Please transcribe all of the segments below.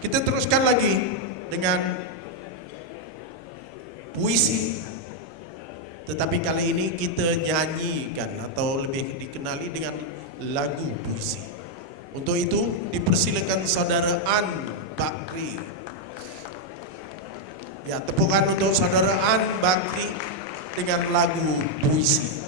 Kita teruskan lagi dengan puisi. Tetapi kali ini kita nyanyikan atau lebih dikenali dengan lagu puisi. Untuk itu dipersilakan saudara An Bakri. Ya, tepukan untuk saudara An Bakri dengan lagu puisi.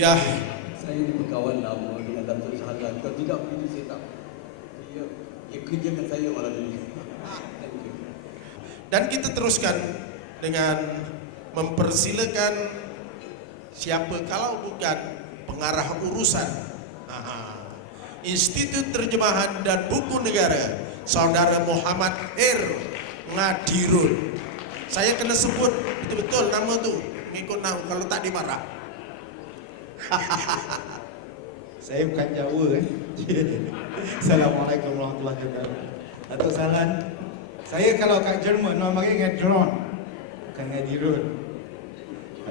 Ya, saya ini berkawan lama dengan Datuk Sahadat. Kalau tidak begitu saya tak. Dia kerjakan saya malam ini. Thank you. dan kita teruskan dengan mempersilakan siapa kalau bukan pengarah urusan Institut Terjemahan dan Buku Negara, Saudara Muhammad Her Ngadirun. Saya kena sebut betul-betul nama tu, ngikut nama kalau tak dimarah. Saya bukan Jawa Assalamualaikum warahmatullahi wabarakatuh. Datuk Salan, saya kalau kat Jerman nama panggil Ngedron, bukan Ngadirun.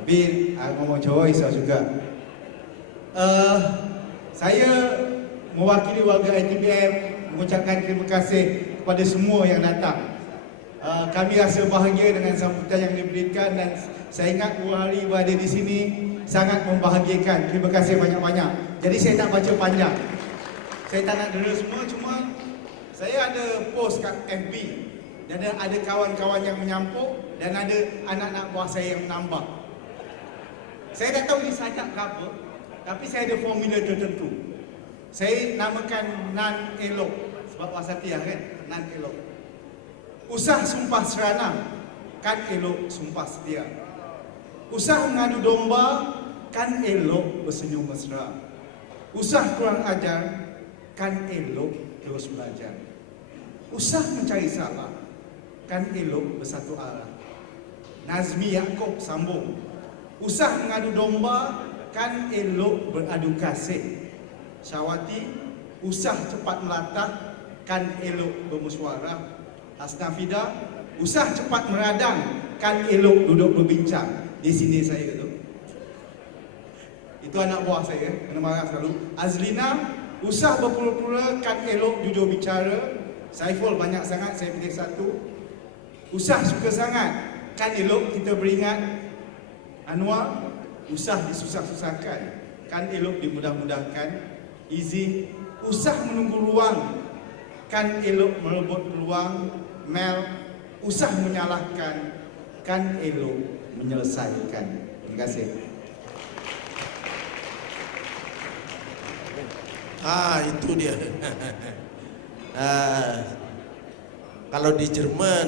Tapi ngomong Jawa risau juga. Saya mewakili warga ITBM mengucapkan terima kasih kepada semua yang datang. Kami rasa bahagia dengan sambutan yang diberikan dan saya ingat 2 hari berada di sini. sangat membahagiakan. Terima kasih banyak-banyak. Jadi saya tak baca panjang. Saya tak nak dera semua, cuma saya ada post kat FB dan ada kawan-kawan yang menyampuk dan ada anak-anak buah saya yang menambah. Saya tak tahu ni sajak ke apa, tapi saya ada formula tertentu. Saya namakan nan elok sebab wasatiyah kan, nan elok. Usah sumpah serana, kan elok sumpah setia. Usah mengadu domba, kan elok bersenyum mesra. Usah kurang ajar, kan elok terus belajar. Usah mencari salah, kan elok bersatu arah. Nazmi Yaakob sambung. Usah mengadu domba, kan elok beradu kasih. Syawati, usah cepat melatah, kan elok bermusyawarah. Hasnafida, usah cepat meradang, kan elok duduk berbincang. Di sini saya tu. Itu anak buah saya, kena marah selalu. Azlina, usah berpura-pura, kan elok jujur bicara. Saiful banyak sangat, saya pilih satu. Usah suka sangat, kan elok kita beringat. Anwar, usah disusah-susahkan, kan elok dimudah-mudahkan. Izzy, usah menunggu ruang, kan elok merebut peluang. Mel, usah menyalahkan, kan elok menyelesaikan. Terima kasih. Itu dia. Kalau di Jerman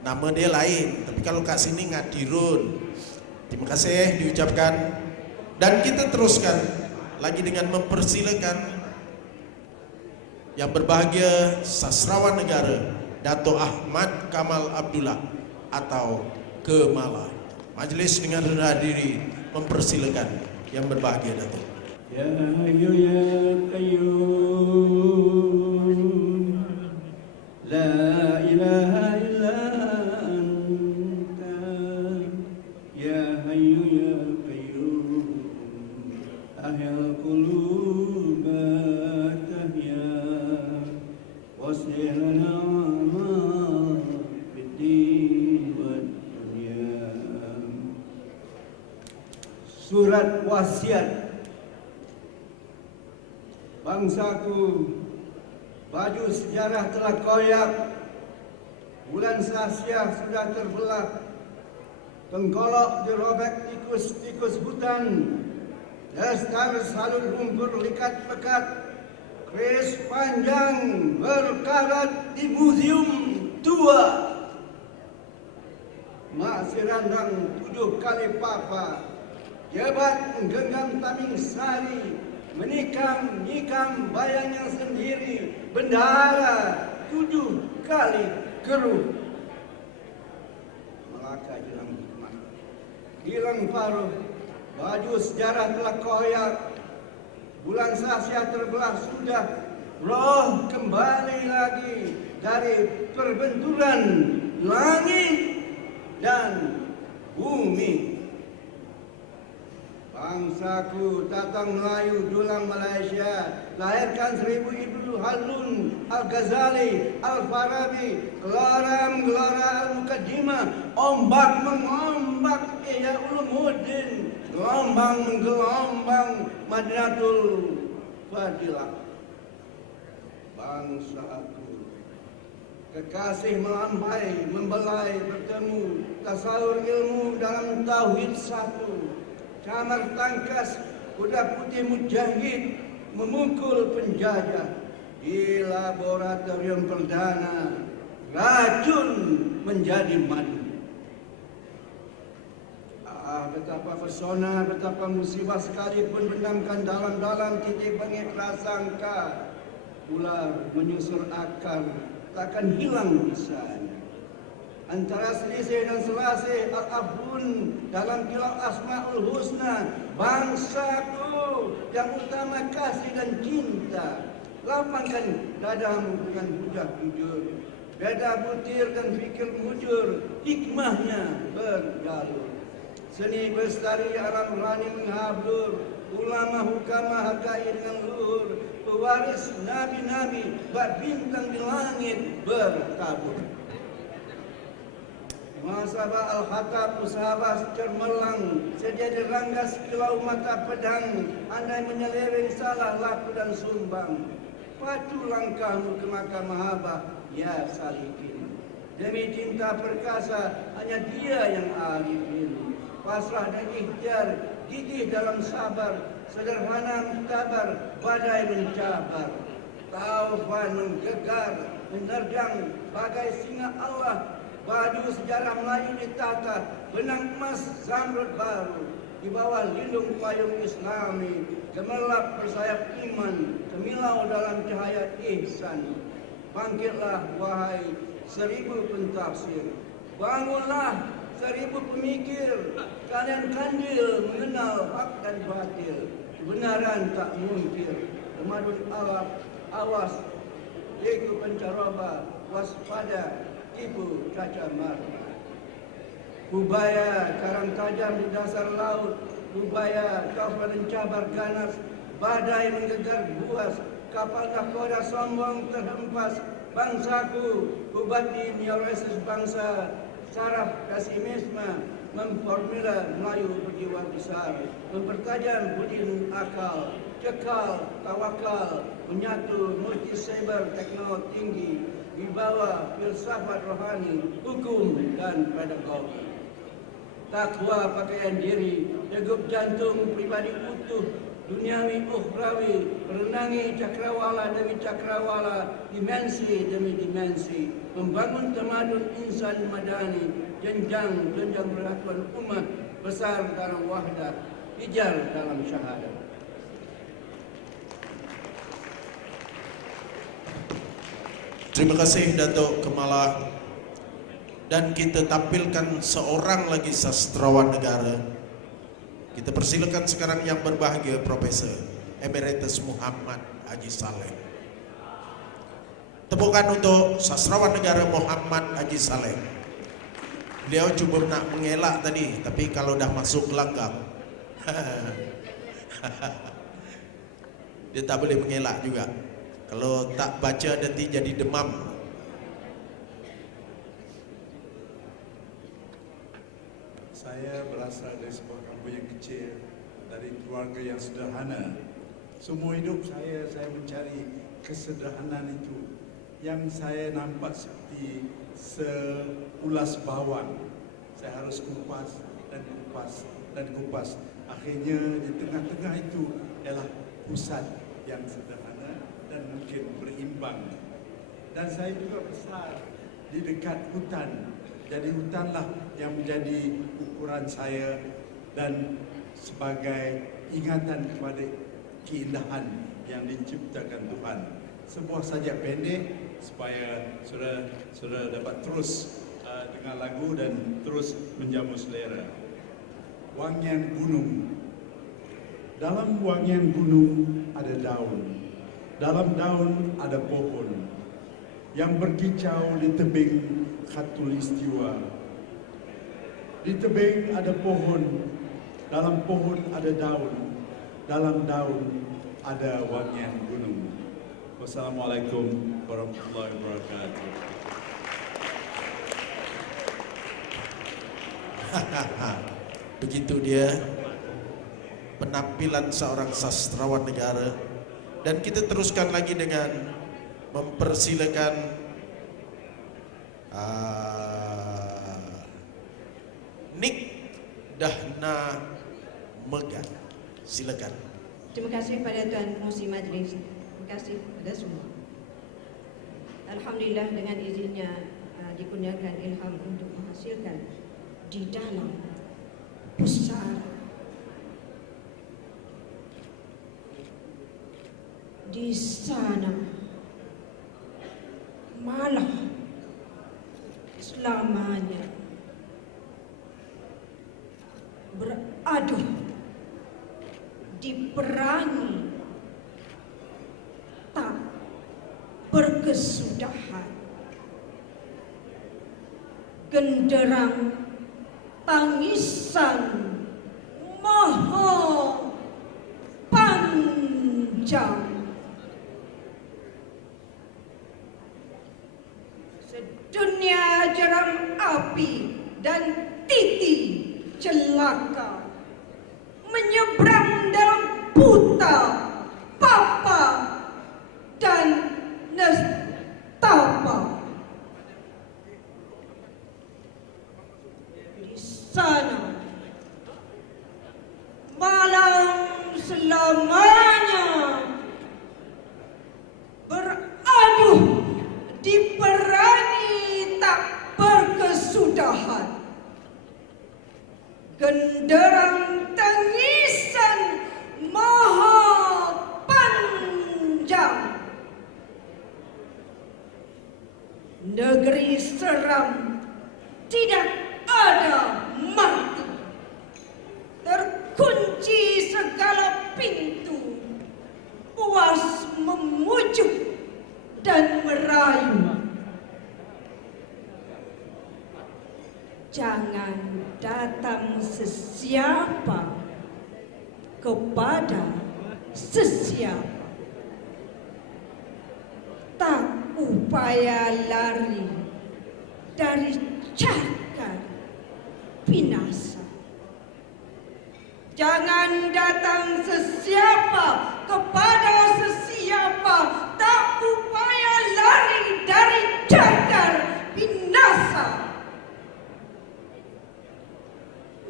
nama dia lain, tapi kalau kat sini Ngadirun. Terima kasih diucapkan. Dan kita teruskan lagi dengan mempersilakan yang berbahagia sastrawan negara Dato' Ahmad Kamal Abdullah atau Kemala. Majelis dengan rendah diri mempersilakan yang berbahagia Dato'. Ya Hayyu ya Qayyum, la ilaha illa anta, ya Hayyu ya Qayyum, ahyal quluba tahya, waslih lana ma fid-din wad dunya. Surat wasiat. Bangsaku, baju sejarah telah koyak, bulan Selasa sudah terbelah, penggolok dirobek tikus-tikus hutan, dasar salur lumpur likat pekat, keris panjang berkarat di museum tua. Mak sirandang 7 kali papa, jebat menggenggam taming sari, menikam nyikam bayangnya sendiri, bendahara 7 kali keruh. Melaka jelang hikmah, hilang paruh, baju sejarah telah koyak, bulan Selasa terbelah sudah, roh kembali lagi dari perbenturan langit dan bumi. Bangsaku tatang Melayu dulang Malaysia, lahirkan 1000 Ibnu Haldun, Al-Ghazali, Al-Farabi, Gelora Al-Muqaddimah, ombak mengombak Ihya Ulumuddin, gelombang menggelombang Madinatul Fadilah. Bangsaku, kekasih melambai, membelai, bertemu, tasawur ilmu dalam tauhid satu. Camar tangkas, kuda putih mujahid, memukul penjajah. Di laboratorium perdana, racun menjadi madu. Betapa pesona, betapa musibah sekalipun benamkan dalam-dalam titik bangit prasangka. Ular menyusur akar, takkan hilang bisanya. Antara selisih dan selasih al-abun dalam kilau Asma'ul Husna, bangsaku yang utama kasih dan cinta, lapangkan dadamu dengan hujah jujur, beda butir dan fikir mujur, hikmahnya bergalur. Seni bestari alam rani menghablur, ulama hukama hargai dengan luhur, pewaris nabi-nabi, bak bintang di langit bertabur. Muhasabah Al-Khattab Usahabah cermelang sedia diranggas kilau mata pedang, andai menyeleweng salah laku dan sumbang. Patu langkahmu ke makam mahabah, ya salikin. Demi cinta perkasa, hanya dia yang arifin. Pasrah dan ikhtiar, gigih dalam sabar, sederhana mentabar, badai mencabar. Taufan menggegar, menerjang bagai singa Allah. Baju sejarah Melayu ditata, benang emas zamrud baru. Di bawah lindung payung Islami, gemerlap bersayap iman, gemilau dalam cahaya ihsan. Bangkitlah wahai 1000 pentafsir, bangunlah 1000 pemikir. Kalian kandil mengenal hak dan batil, kebenaran tak mungkir. Tamadun Arab, awas, ego pencaroba, waspada, tipu cacar mata. Ubaya karang tajam di dasar laut, ubaya kapal mencabar ganas, badai menggegar buas, kapal nahkoda sombong terhempas. Bangsaku, ubati neoresis bangsa, saraf kasimisme, memformula Melayu berjiwa besar, mempertajam budi akal, cekal, tawakal, menyatu multi cyber teknologi tinggi, di bawah filsafat rohani, hukum dan pedagogi. Takwa pakaian diri, degup jantung pribadi utuh, duniawi ukhrawi, renangi cakrawala demi cakrawala, dimensi demi dimensi, membangun tamadun insan madani, jenjang persatuan umat, besar dalam wahdat, hijau dalam syahadat. Terima kasih Datuk Kemala. Dan kita tampilkan seorang lagi sastrawan negara. Kita persilakan sekarang yang berbahagia Profesor Emeritus Muhammad Haji Saleh. Tepukan untuk sastrawan negara Muhammad Haji Saleh. Beliau cuba nak mengelak tadi, tapi kalau dah masuk gelanggang dia tak boleh mengelak juga. Kalau tak baca nanti jadi demam. Saya berasal dari sebuah kampung yang kecil, dari keluarga yang sederhana. Semua hidup saya mencari kesederhanaan itu yang saya nampak seperti seulas bawang. Saya harus kupas dan kupas dan kupas. Akhirnya di tengah-tengah itu ialah pusat yang sederhana dan mungkin berimbang. Dan saya juga besar di dekat hutan. Jadi hutanlah yang menjadi ukuran saya dan sebagai ingatan kepada keindahan yang diciptakan Tuhan. Sebuah sajak pendek supaya saudara dapat terus dengar lagu dan terus menjamu selera. Wangian gunung. Dalam wangian gunung ada daun. Dalam daun ada pohon yang berkicau di tebing Khatulistiwa. Di tebing ada pohon, dalam pohon ada daun, dalam daun ada wangian gunung. Wassalamualaikum warahmatullahi wabarakatuh. Begitu dia penampilan seorang sastrawan negara. Dan kita teruskan lagi dengan mempersilakan Nik Dahna Megan. Silakan. Terima kasih pada Tuan Pengerusi Majlis. Terima kasih kepada semua. Alhamdulillah dengan izinnya dikurniakan ilham untuk menghasilkan di dalam pusara, di sana malah selamanya beradu diperangi tak berkesudahan. Genderang tangisan maha panjang. Sedunia jeram api selamanya beradu diperangi tak berkesudahan. Genderang tangisan maha panjang. Negeri seram tidak ada mati. Terkunci segala pintu, puas memujuk dan merayu. Jangan datang sesiapa kepada sesiapa. Tak upaya lari dari cakar binasa. Jangan datang sesiapa kepada sesiapa, tak upaya lari dari cakar binasa.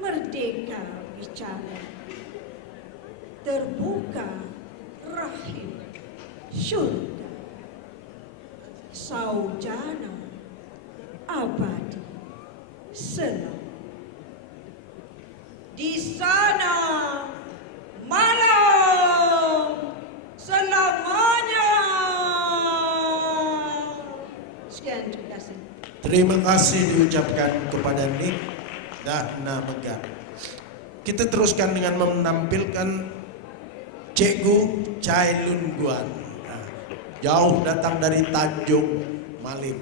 Merdeka bicara, terbuka rahim syurga, saujana abadi selalu. Di sana malam selamanya. Sekian, terima kasih. Terima kasih diucapkan kepada Nick Dahna Megar. Kita teruskan dengan menampilkan Cikgu Chai Lun Guan. Jauh datang dari Tanjung Malim.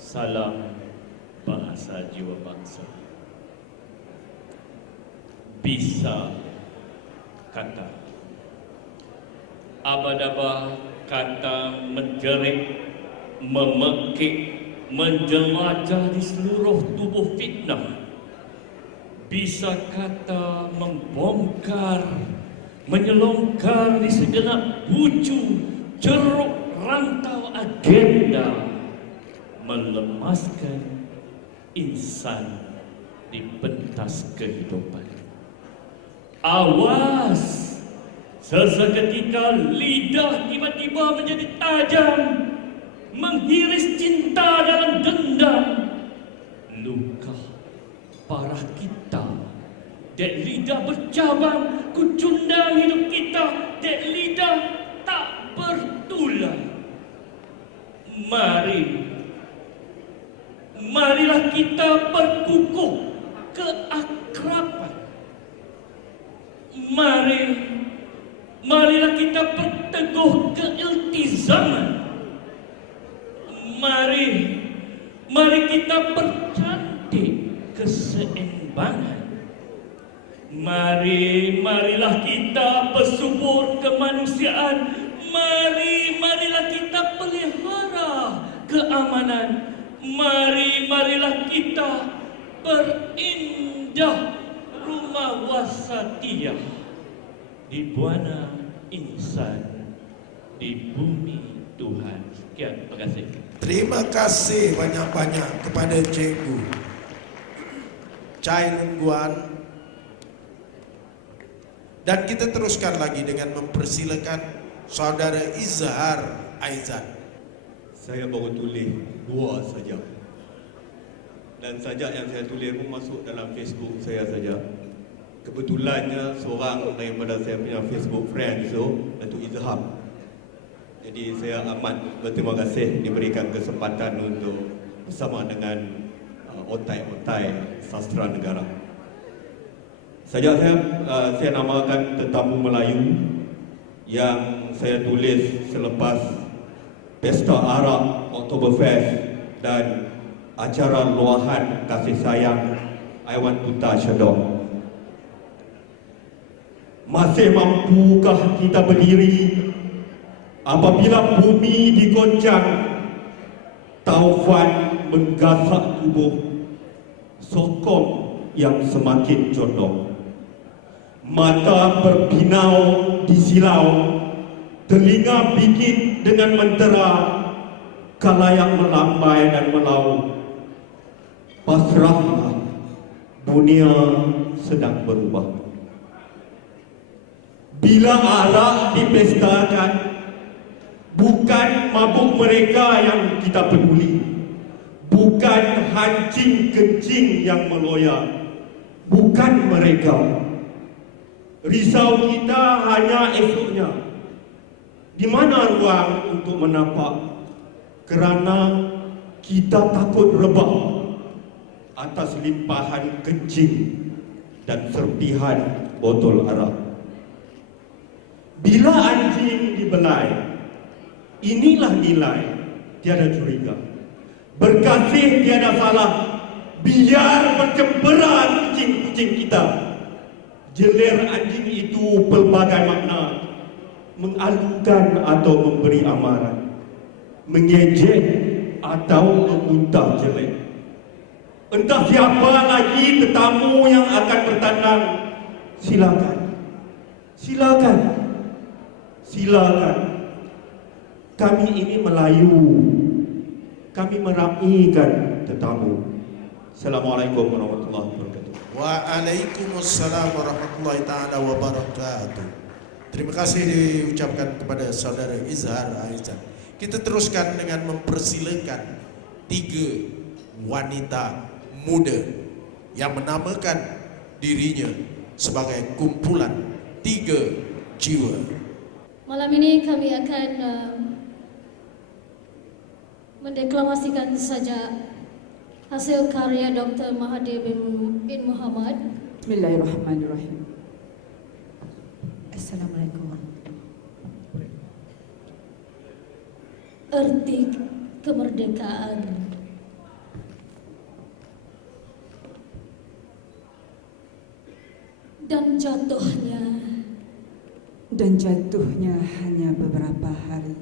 Salam bahasa jiwa bangsa. Bisa kata, abad-abad kata menjerit, memekik, menjelajah di seluruh tubuh fitnah. Bisa kata membongkar, menyelongkar di segenap bucu ceruk rantau agenda, melemaskan insan di pentas kehidupan. Awas, seseketika lidah tiba-tiba menjadi tajam, menghiris cinta dalam dendam. Luka parah kita, dek lidah bercabang, kucundang hidup kita, dek lidah tak bertulang. Marilah kita berkukuh keakraban. Marilah kita berteguh keiltizaman. Mari kita bercantik keseimbangan. Marilah kita bersubur kemanusiaan. Marilah kita pelihara keamanan. Marilah kita berindah rumah wasatiyah di buana insan di bumi Tuhan. Sekian, terima kasih. Terima kasih banyak-banyak kepada Cikgu Chai Lun Guan. Dan kita teruskan lagi dengan mempersilakan Saudara Izhar Aizat. Saya baru tulis 2 saja. Dan sajak yang saya tulis pun masuk dalam Facebook saya saja. Kebetulannya seorang daripada saya punya Facebook friends tu, Datuk Izhar. Jadi saya amat berterima kasih diberikan kesempatan untuk bersama dengan otai-otai sastra negara. Sajak saya namakan Tetamu Melayu yang saya tulis selepas Pesta Arak Oktoberfest dan acara luahan kasih sayang Aiwan Putra Syedok. Masih mampukah kita berdiri apabila bumi digoncang, taufan menggasak tubuh, sokong yang semakin condong. Mata berbinau di silau, telinga bingit dengan mentera, kalayak melambai dan melaut. Pasrahlah dunia sedang berubah. Bila arak dipestakan, bukan mabuk mereka yang kita peduli, bukan hancing kencing yang meloyak, bukan mereka. Risau kita hanya esoknya. Di mana ruang untuk menapak? Kerana kita takut rebah atas limpahan kencing dan serpihan botol arak. Bila anjing dibelai, inilah nilai tiada curiga. Berkasih tiada salah, biar bercemberang kucing-kucing kita. Jelir anjing itu pelbagai makna, mengalukan atau memberi amaran, mengejek atau memuntah jelek. Entah siapa lagi tetamu yang akan bertandang, silakan, silakan, silakan. Kami ini Melayu, kami meraihkan tetamu. Assalamualaikum warahmatullahi wabarakatuh. Waalaikumsalam warahmatullahi ta'ala wabarakatuh. Terima kasih diucapkan kepada saudara Izhar Aizan. Kita teruskan dengan mempersilakan 3 wanita muda yang menamakan dirinya sebagai kumpulan 3 jiwa. Malam ini kami akan mendeklamasikan saja hasil karya Dr. Mahathir bin Muhammad. Bismillahirrahmanirrahim. Assalamualaikum. Erti kemerdekaan. Dan jatuhnya hanya beberapa hari.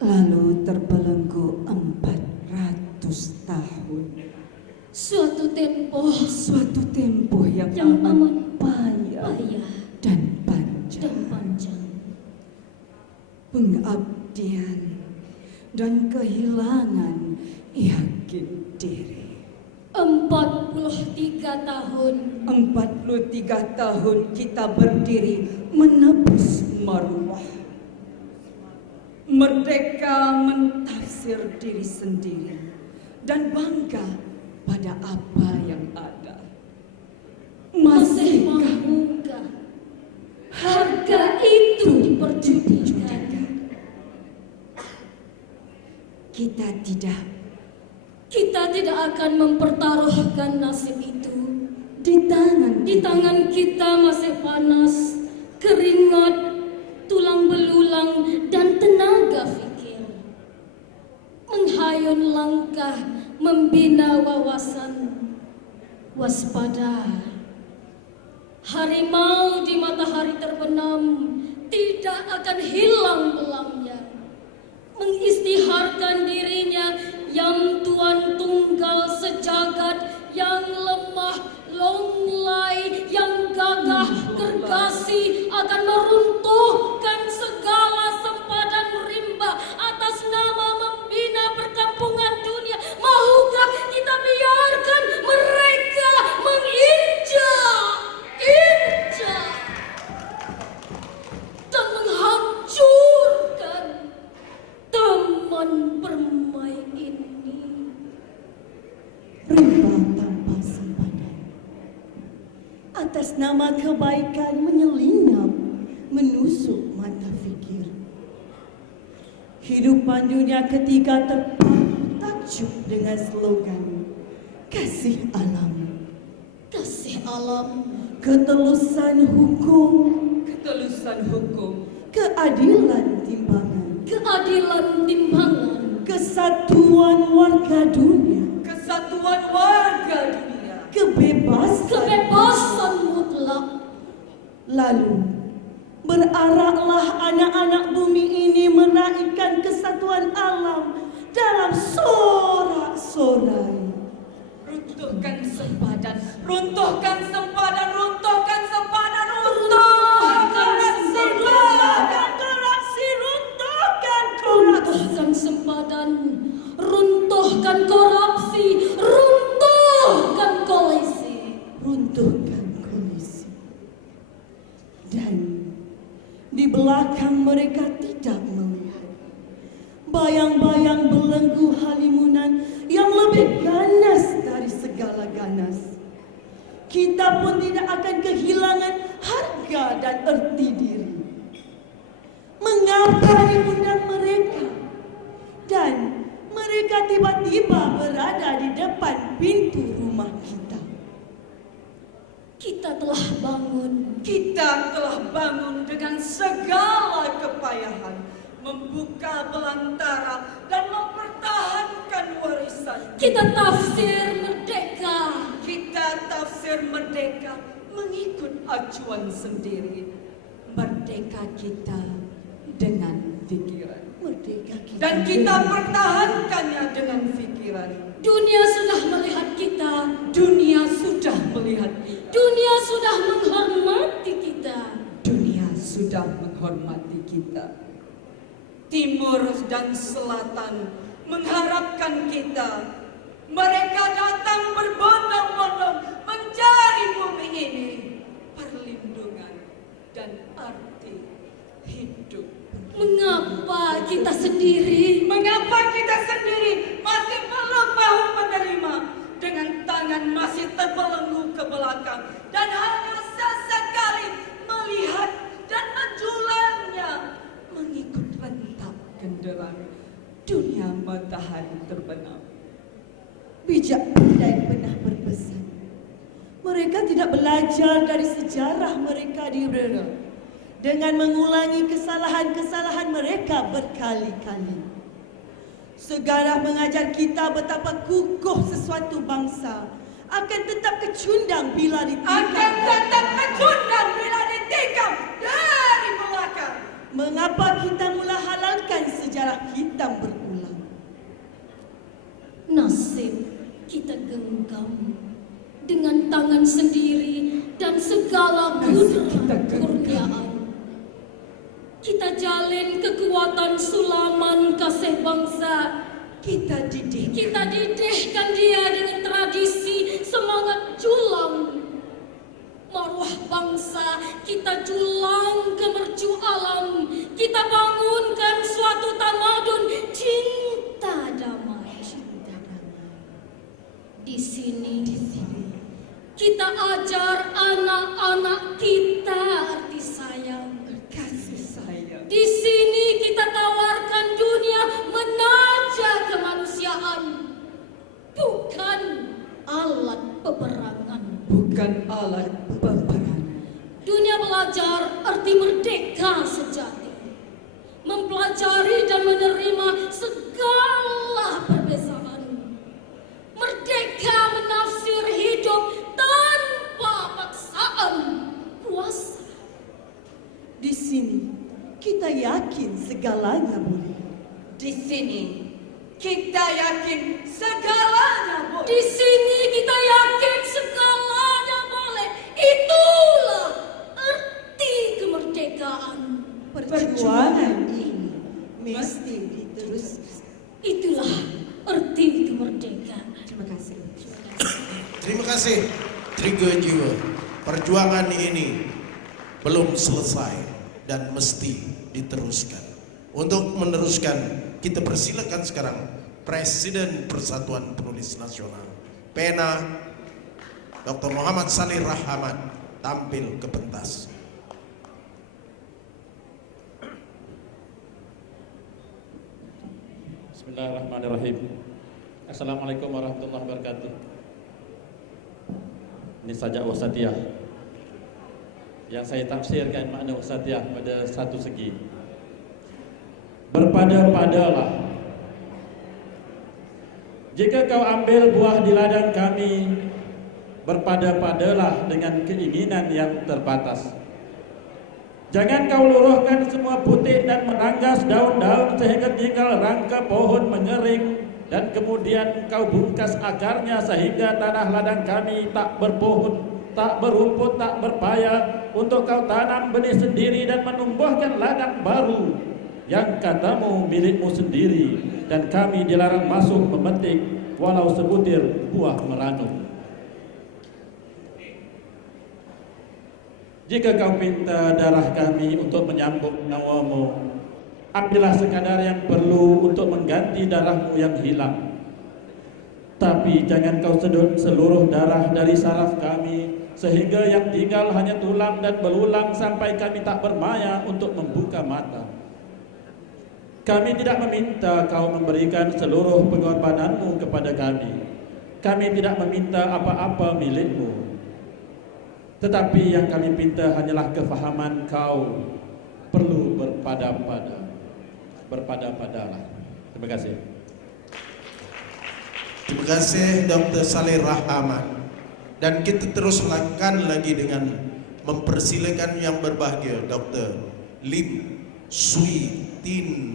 Lalu terbelenggu 400 tahun. Suatu tempoh yang amat payah dan panjang. Pengabdian dan kehilangan yakin diri. 43 tahun kita berdiri menebus maruah. Merdeka mentafsir diri sendiri dan bangga pada apa yang ada. Masih mahukah harga itu diperjudikan? Kita tidak akan mempertaruhkan nasib itu. Di tangan kita masih panas, keringat, tulang belulang, dan tenaga fikir. Menghayun langkah, membina wawasan, waspada. Harimau di matahari terbenam tidak akan hilang belangnya. Mengistiharkan dirinya yang tuan tunggal sejagat, yang lemah, longlai, yang gagah, gergasi akan meruntuhkan segala sempadan rimba atas nama membina perkampungan dunia. Mahukah kita biarkan mereka menginjak dan menghancurkan taman permai ini? Rimba tanpa sempadan atas nama kebaikan menyelinap, menusuk mata fikir. Hidupan dunia ketiga terpaku takjub dengan slogan kasih alam, ketelusan hukum, keadilan timbangan, kesatuan warga dunia, kebebasan mutlak. Lalu beraraklah anak-anak bumi ini meraihkan kesatuan alam dalam sorak-sorai. Runtuhkan sempadan, runtuhkan sempadan, runtuhkan sempadan, runtuhkan sempadan, runtuhkan korupsi, runtuhkan meruntuhkan kondisi. Dan di belakang mereka tidak melihat bayang-bayang belenggu halimunan yang lebih ganas dari segala ganas. Kita pun tidak akan kehilangan harga dan erti diri. Mengapa diundang mereka? Dan mereka tiba-tiba berada di depan pintu rumah kita. Kita telah bangun. Kita telah bangun dengan segala kepayahan, membuka belantara dan mempertahankan warisan. Kita tafsir merdeka. Kita tafsir merdeka mengikut acuan sendiri. Merdeka kita dengan pikiran. Merdeka kita. Dan kita pertahankannya dengan pikiran. Dunia sudah melihat kita. Dunia sudah melihat kita. Dunia sudah menghormati kita. Dunia sudah menghormati kita. Timur dan selatan mengharapkan kita. Mereka datang berbondong-bondong mencari bumi ini perlindungan dan arti hidup. Mengapa kita sendiri? Mengapa kita sendiri masih belum mau menerima, dengan tangan masih terbelenggu ke belakang dan hanya sesekali melihat dan menjulannya mengikut rentap genderang dunia matahari terbenam. Bijak pandai pernah berpesan, mereka tidak belajar dari sejarah mereka di Rera dengan mengulangi kesalahan-kesalahan mereka berkali-kali. Sejarah mengajar kita betapa kukuh sesuatu bangsa akan tetap kecundang bila ditikam. Akan tetap kecundang bila ditikam dari belakang. Mengapa kita mula halalkan sejarah hitam berulang? Nasib kita genggam dengan tangan sendiri dan segala kurniaan. Kita jalin kekuatan sulaman kasih bangsa. Kita didihkan dia dengan tradisi semangat julang. Maruah bangsa kita julang ke mercu alam. Kita bangunkan suatu tamadun cinta damai. Di sini kita ajar anak-anak kita arti sayang, kasih sayang. Di sini kita tawarkan dunia menajah kemanusiaan, bukan alat peperangan. Bukan alat peperangan. Dunia belajar arti merdeka sejati, mempelajari dan menerima segala perbedaan. Merdeka menafsir hidup tanpa paksaan kuasa. Di sini kita yakin segalanya boleh. Di sini kita yakin segalanya boleh. Di sini kita yakin segalanya boleh. Itulah arti kemerdekaan. Perjuangan ini mesti diteruskan. Itulah arti kemerdekaan. Terima kasih. Terima kasih Trigo Jiwa. Perjuangan ini belum selesai dan mesti diteruskan. Untuk meneruskan, kita persilakan sekarang Presiden Persatuan Penulis Nasional Pena Dr. Muhammad Salih Rahmat tampil ke pentas. Bismillahirrahmanirrahim. Assalamualaikum warahmatullahi wabarakatuh. Ini sajak wasatiyah yang saya tafsirkan makna wasatiyah pada satu segi. Berpada-padalah. Jika kau ambil buah di ladang kami, berpada-padalah dengan keinginan yang terbatas. Jangan kau luruhkan semua butir dan meranggas daun-daun sehingga tinggal rangka pohon mengering, dan kemudian kau bungkas akarnya sehingga tanah ladang kami tak berpohon, tak berumput, tak berpaya, untuk kau tanam benih sendiri dan menumbuhkan ladang baru yang katamu milikmu sendiri, dan kami dilarang masuk memetik walau sebutir buah meranum. Jika kau minta darah kami untuk menyambung nyawamu, ambillah sekadar yang perlu untuk mengganti darahmu yang hilang. Tapi jangan kau sedot seluruh darah dari saraf kami, sehingga yang tinggal hanya tulang dan belulang sampai kami tak bermaya untuk membuka mata. Kami tidak meminta kau memberikan seluruh pengorbananmu kepada kami. Kami tidak meminta apa-apa milikmu. Tetapi yang kami minta hanyalah kefahaman kau perlu berpada-padalah. Terima kasih. Terima kasih Dr. Saleh Rahman. Dan kita teruskan lagi dengan mempersilakan yang berbahagia Dr. Lim Swee Tin.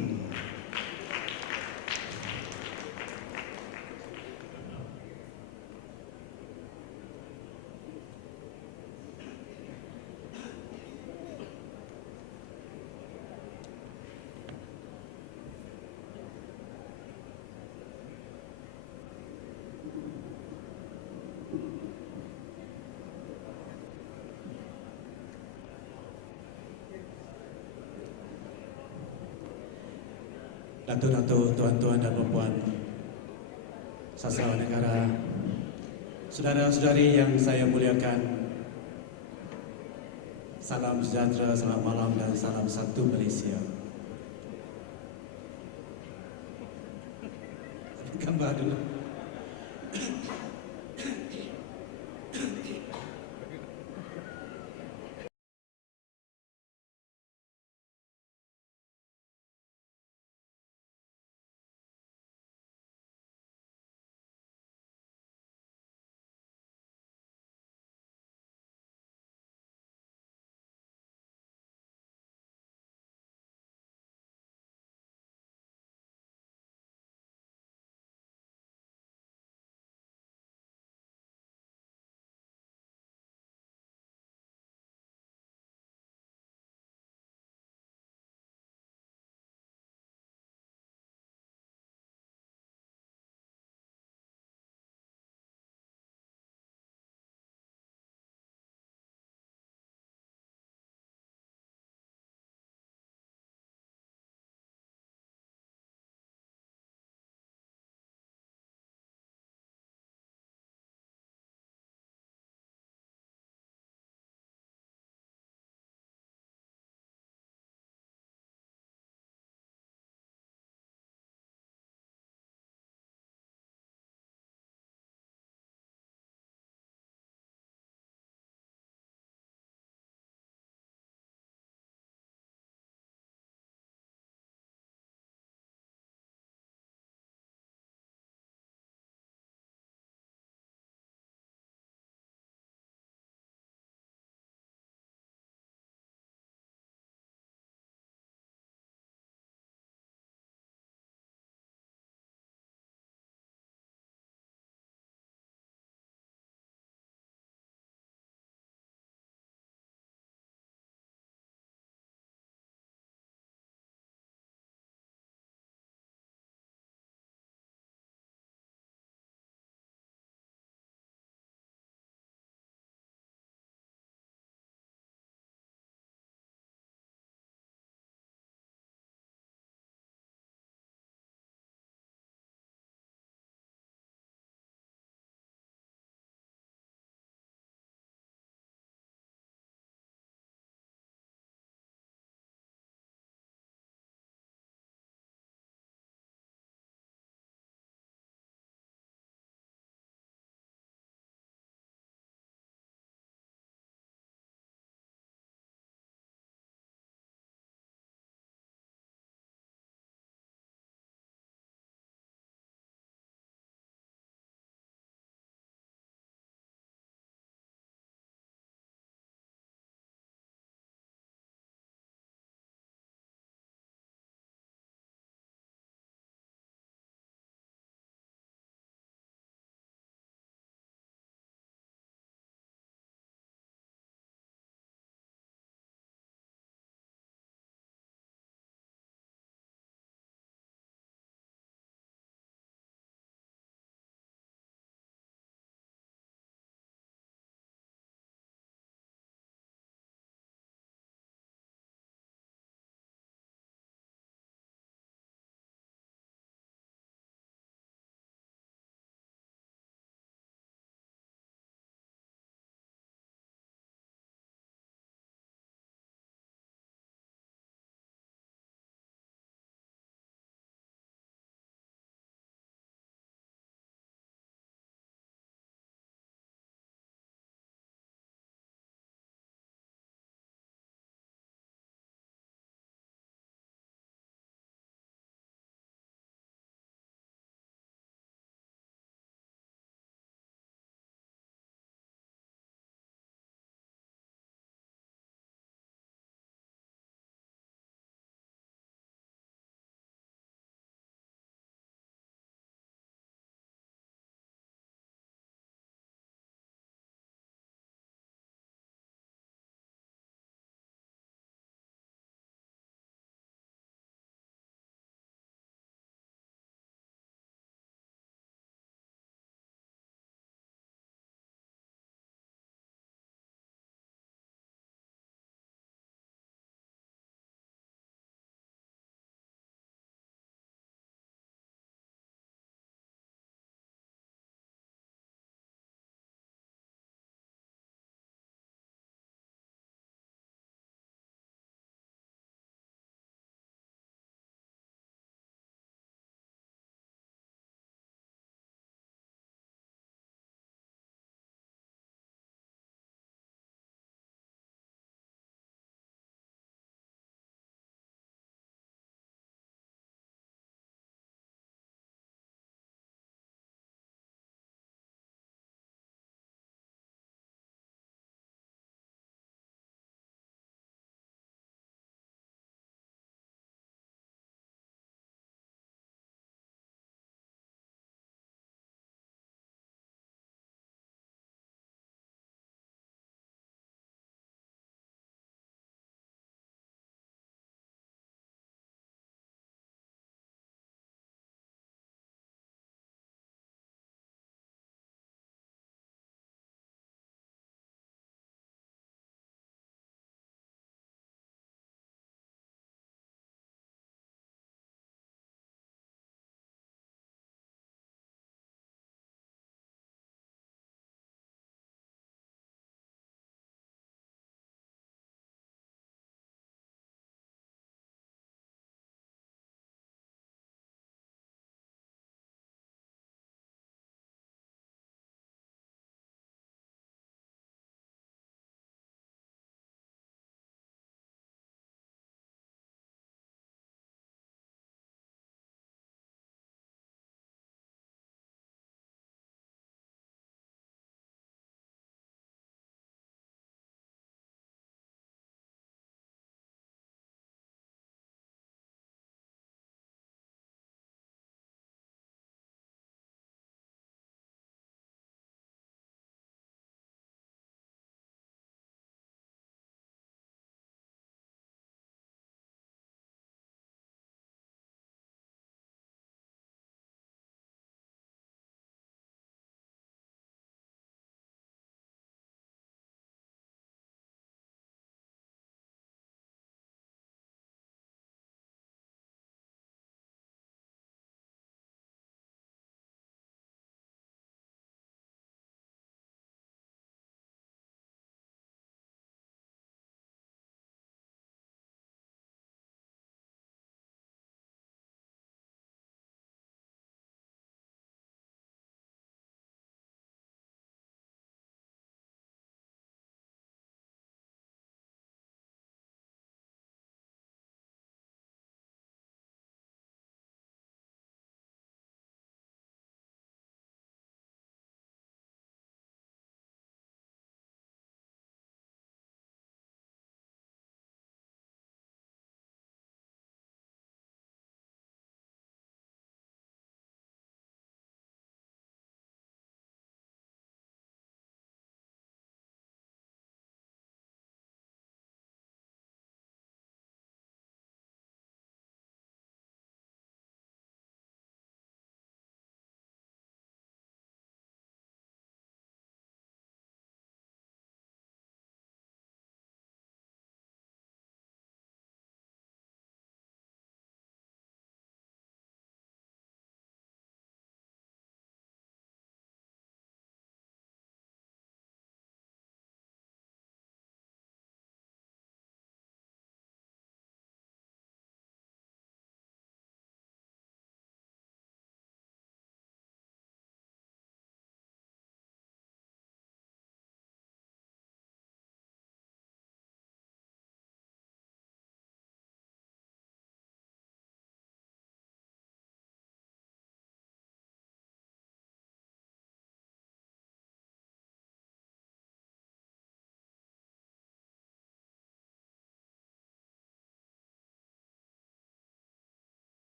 Datuk-datuk, tuan-tuan dan puan-puan, sasawan negara, saudara-saudari yang saya muliakan, salam sejahtera, selamat malam dan salam satu Malaysia. Gambar dulu.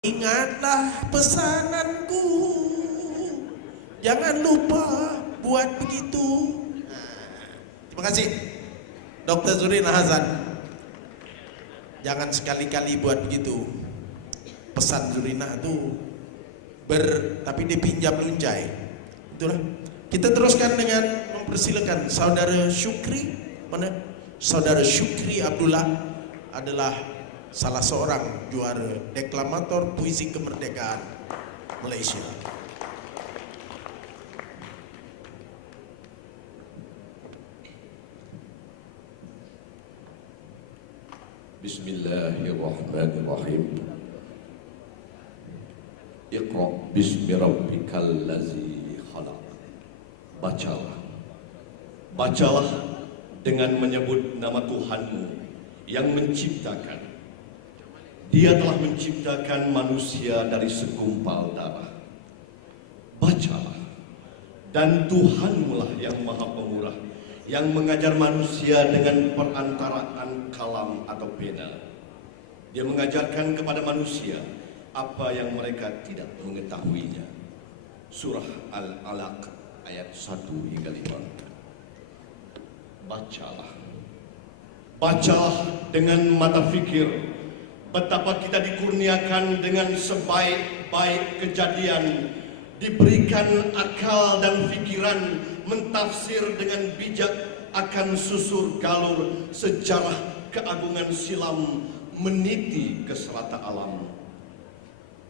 Ingatlah pesananku, jangan lupa buat begitu. Terima kasih Dr. Zurina Hasan. Jangan sekali-kali buat begitu. Pesan Zurina itu tapi dipinjam luncai. Itulah. Kita teruskan dengan mempersilakan Saudara Syukri. Mana? Saudara Syukri Abdullah adalah salah seorang juara deklamator puisi kemerdekaan Malaysia. Bismillahirrahmanirrahim. Iqra bismi rabbikal ladzi khalaq. Bacalah dengan menyebut nama Tuhanmu yang menciptakan. Dia telah menciptakan manusia dari segumpal darah. Bacalah. Dan Tuhanmulah yang Maha Pemurah, yang mengajar manusia dengan perantaraan kalam atau pena. Dia mengajarkan kepada manusia apa yang mereka tidak mengetahuinya. Surah Al-Alaq ayat 1 hingga 5. Bacalah dengan mata fikir. Betapa kita dikurniakan dengan sebaik-baik kejadian, diberikan akal dan pikiran, mentafsir dengan bijak akan susur galur sejarah keagungan silam meniti ke serata alam.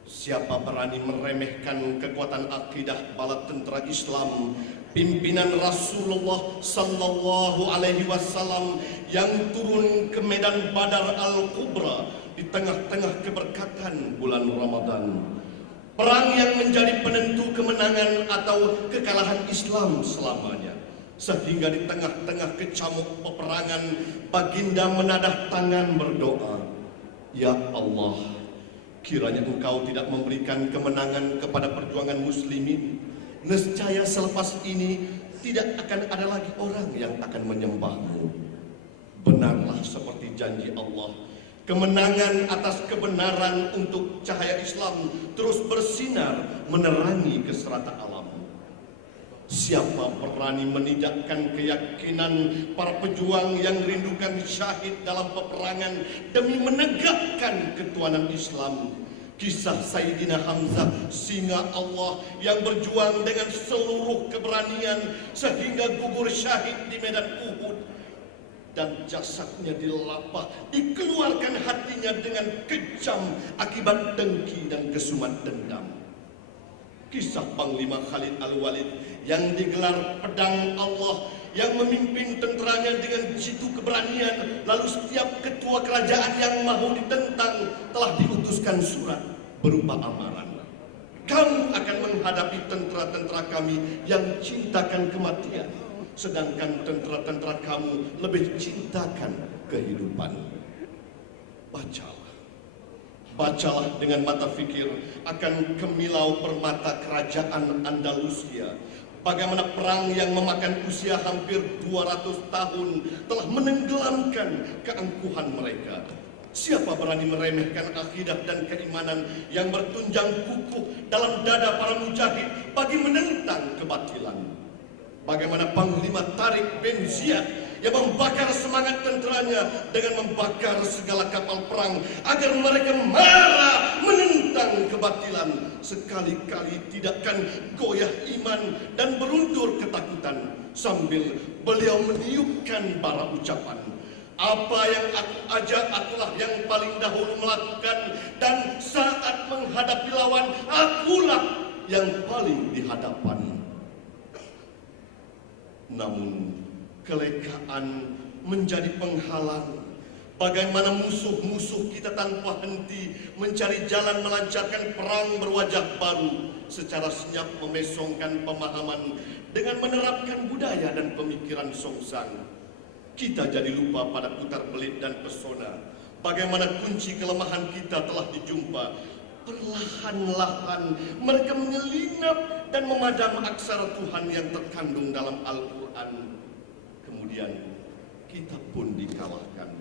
Siapa berani meremehkan kekuatan akidah bala tentera Islam pimpinan Rasulullah sallallahu alaihi wasallam yang turun ke medan Badar Al-Kubra di tengah-tengah keberkatan bulan Ramadan. Perang yang menjadi penentu kemenangan atau kekalahan Islam selamanya. Sehingga di tengah-tengah kecamuk peperangan, baginda menadah tangan berdoa, "Ya Allah, kiranya Engkau tidak memberikan kemenangan kepada perjuangan muslimin. Nescaya selepas ini tidak akan ada lagi orang yang akan menyembahmu." Benarlah seperti janji Allah. Kemenangan atas kebenaran untuk cahaya Islam terus bersinar menerangi ke serata alam. Siapa berani menidakkan keyakinan para pejuang yang rindukan syahid dalam peperangan demi menegakkan ketuhanan Islam? Kisah Sayyidina Hamzah, singa Allah yang berjuang dengan seluruh keberanian sehingga gugur syahid di medan Uhud. Dan jasadnya dilapah, dikeluarkan hatinya dengan kejam akibat dengki dan kesumat dendam. Kisah Panglima Khalid Al-Walid yang digelar pedang Allah, yang memimpin tenteranya dengan jitu keberanian, lalu setiap ketua kerajaan yang mahu ditentang telah diutuskan surat berupa amaran. Kamu akan menghadapi tentera-tentera kami yang cintakan kematian, sedangkan tentera-tentera kamu lebih cintakan kehidupan. Bacalah dengan mata fikir akan kemilau permata kerajaan Andalusia. Bagaimana perang yang memakan usia hampir 200 tahun telah menenggelamkan keangkuhan mereka. Siapa berani meremehkan akidah dan keimanan yang bertunjang kukuh dalam dada para mujahid bagi menentang kebatilan? Bagaimana Panglima Tariq bin Ziyad yang membakar semangat tenteranya dengan membakar segala kapal perang agar mereka marah menentang kebatilan. Sekali-kali tidakkan goyah iman dan beruntur ketakutan sambil beliau meniupkan bara ucapan, "Apa yang aku ajak akulah yang paling dahulu melakukan, dan saat menghadapi lawan akulah yang paling di hadapan." Namun kelekaan menjadi penghalang. Bagaimana musuh-musuh kita tanpa henti mencari jalan melancarkan perang berwajah baru, secara senyap memesongkan pemahaman dengan menerapkan budaya dan pemikiran songsang. Kita jadi lupa pada putar belit dan pesona. Bagaimana kunci kelemahan kita telah dijumpa. Perlahan-lahan mereka menyelinap dan memadam aksara Tuhan yang terkandung dalam Al-Quran. Kemudian kita pun dikalahkan.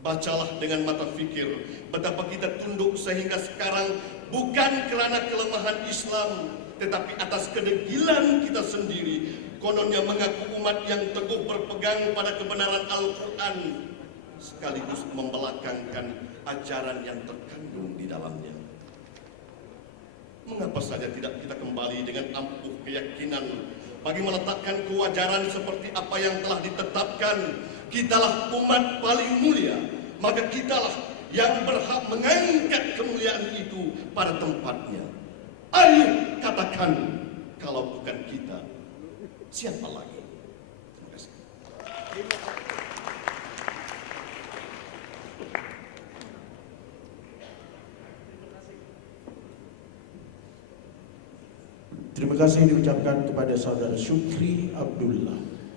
Bacalah dengan mata fikir betapa kita tunduk sehingga sekarang bukan kerana kelemahan Islam, tetapi atas kedegilan kita sendiri. Kononnya mengaku umat yang teguh berpegang pada kebenaran Al-Quran, sekaligus membelakangkan ajaran yang terkandung di dalamnya. Mengapa saja tidak kita kembali dengan ampuh keyakinan bagi meletakkan kewajaran seperti apa yang telah ditetapkan? Kitalah umat paling mulia, maka kitalah yang berhak mengangkat kemuliaan itu pada tempatnya. Ayo katakan, kalau bukan kita, siapa lagi? Terima kasih. Terima kasih diucapkan kepada Saudara Syukri Abdullah.